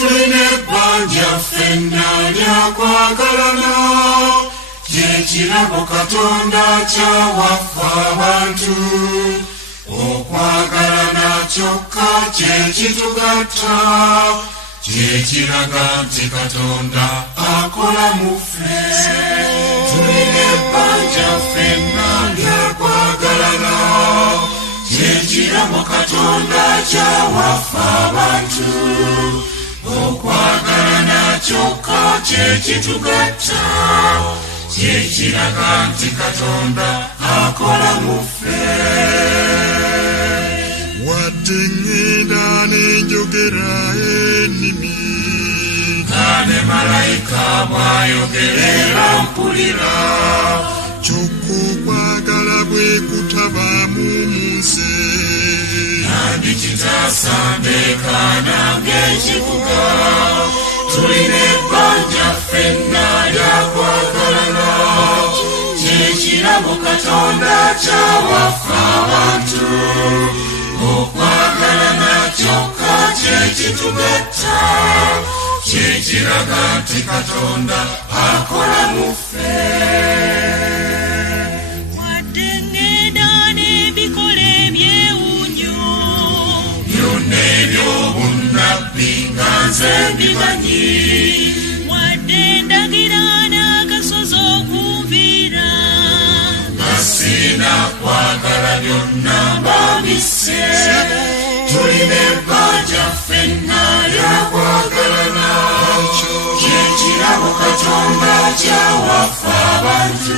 tulina ebbanja ffenna lyakwagalana kyekirabo Katonda kyawaffe abantu okwagalana kyokka kyekitugatta kyekiraga nti Katonda akola mu ffe tulina ebbanja ffenna lyakwagalana kyekirabo Katonda kyawaffe abantu okwagalana kyokka kyekitugatta kyekiraga nti Katonda akola mu ffe wadde ŋŋenda n'enjogera ennimi ne malayika bw'ayogerera mpulira kyokka okwagala bwe kutabaamu mu nsi nandikitaasa ndeekaana ng'ekivuga tulina ebbanja ffenna lyakwagalana kyekirabo Katonda kyawaffe abantu okwagalana kyokka kyekitugatta kyekiraga nti Katonda akola mu ffe wadde ŋŋenda n'ebikola ebyewuunyo byonna ebyobunnabbi nga nze mbimanyi wadde ndagira n'akasozi okunviira nga sina kwagala byonna mbabisse tulina ebbanja ffenna lyakwagalana kyekirabo Katonda kyawaffe abantu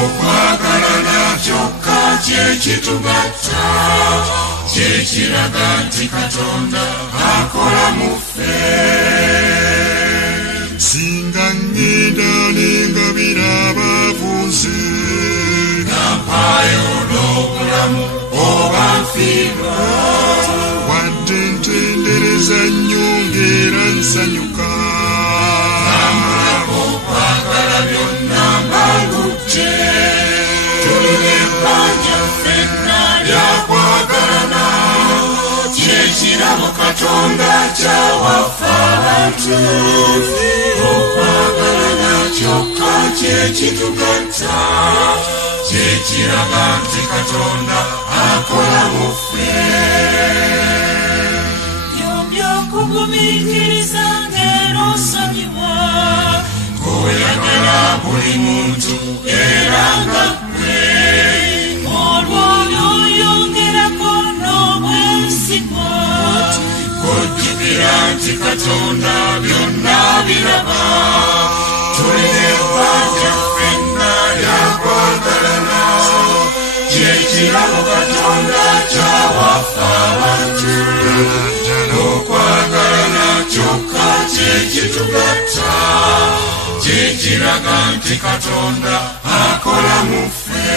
okwagalana kyokka kyekitugatta kyekiraga nti Katonda akola mu ffe singa ŋŋenda n'engabira abavuzi nampaayo n'obulamu oba nfiirwa wadde ntendereza nnyo ng'era nsanyuka namulaba okwagala byonna mbangudde tulina ebbanja ffenna lyakwagalana kyekirabo Katonda kyawaffe abantu okwagalana kyokka kyekitugatta kyekiraga nti Katonda akola mu ffe by'okugumiikiriza ng'era osonyiwa oyagala buli muntu era nga ggwe olwo oyongerako n'obwesigwa ojjukira nti Katonda byonna biraba tulina ebbanja ffenna lyakwagalana kyekirabo Katonda kyawaffe abantu okwagalana kyokka kyekitugatta kyekiraga nti Katonda akola mu ffe